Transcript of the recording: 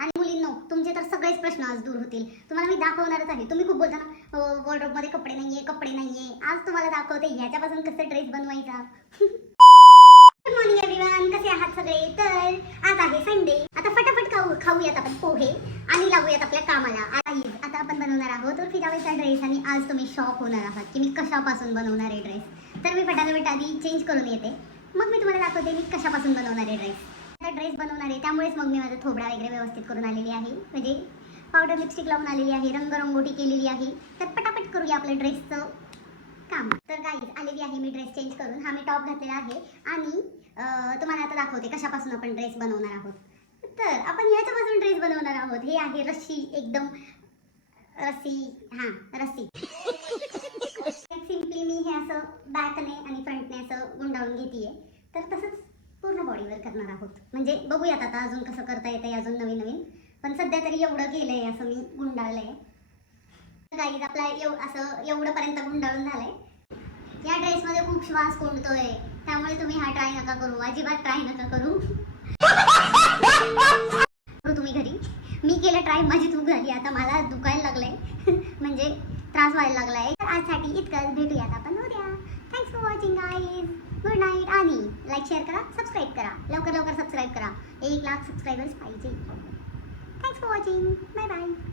आणि मुलींनो, तुमचे तर सगळेच प्रश्न आज दूर होतील. तुम्हाला मी दाखवणारच आहे. तुम्ही खूप बोलता ना, वॉर्डरोबमध्ये कपडे नाहीये, कपडे नाहीये. आज तुम्हाला दाखवते ह्याच्यापासून कसं ड्रेस बनवायचा. गुड मॉर्निंग एव्हरीवन, कसे आहात सगळे? तर आज आहे संडे. आता फटाफट खाऊयात आपण पोहे आणि लागूयात आपल्या कामाला. आता आपण बनवणार आहोत उर्फी जावेदचा ड्रेस. आणि आज तुम्ही शॉक होणार आहात की मी कशापासून बनवणार आहे ड्रेस. तर मी फटाफट आधी चेंज करून येते, मग मी तुम्हाला दाखवते मी कशापासून बनवणार आहे ड्रेस. आता ड्रेस बनवणार आहे त्यामुळेच मग मी माझा थोबडा वगैरे व्यवस्थित करून आलेली आहे, म्हणजे पावडर लिपस्टिक लावून आलेली आहे, रंगरंगोटी केलेली आहे. तर पटापट करूया आपल्या ड्रेसचं काम. तर गाईज आलेली आहे मी ड्रेस चेंज करून. हा मी टॉप घातलेला आहे आणि तुम्हाला आता दाखवते कशापासून आपण ड्रेस बनवणार आहोत. तर आपण ह्याच्यापासून ड्रेस बनवणार आहोत. हे आहे रस्सी, एकदम रस्सी. सिम्पली मी हे असं बॅकने आणि फ्रंटने असं गुंडाळून घेतीये. तर तसंच पूर्ण बॉडीवर करणार आहोत. म्हणजे बघूयात आता अजून कसं करता येतंय, अजून नवीन. पण सध्या तरी एवढं केलंय, असं मी गुंडाळलंय. गाईज आपला असं एवढं पर्यंत गुंडाळून झालंय. या ड्रेसमध्ये खूप श्वास कोंडतोय, त्यामुळे तुम्ही हा ट्राय नका करू, अजिबात ट्राय नका करू. तुम्ही घरी, मी केलं ट्राय, माझी चूक झाली. आता मला दुखायला लागलंय म्हणजे त्रास व्हायला लागलाय. तर आजसाठी इतकंच. भेटूयात आपण उद्या. Thanks for watching guys. Good night. आणि लाईक, शेअर करा, सबस्क्राईब करा. लवकर सबस्क्राईब करा. 1 लाख सबस्क्रायबर्स पाहिजे. Thanks for watching. Bye bye.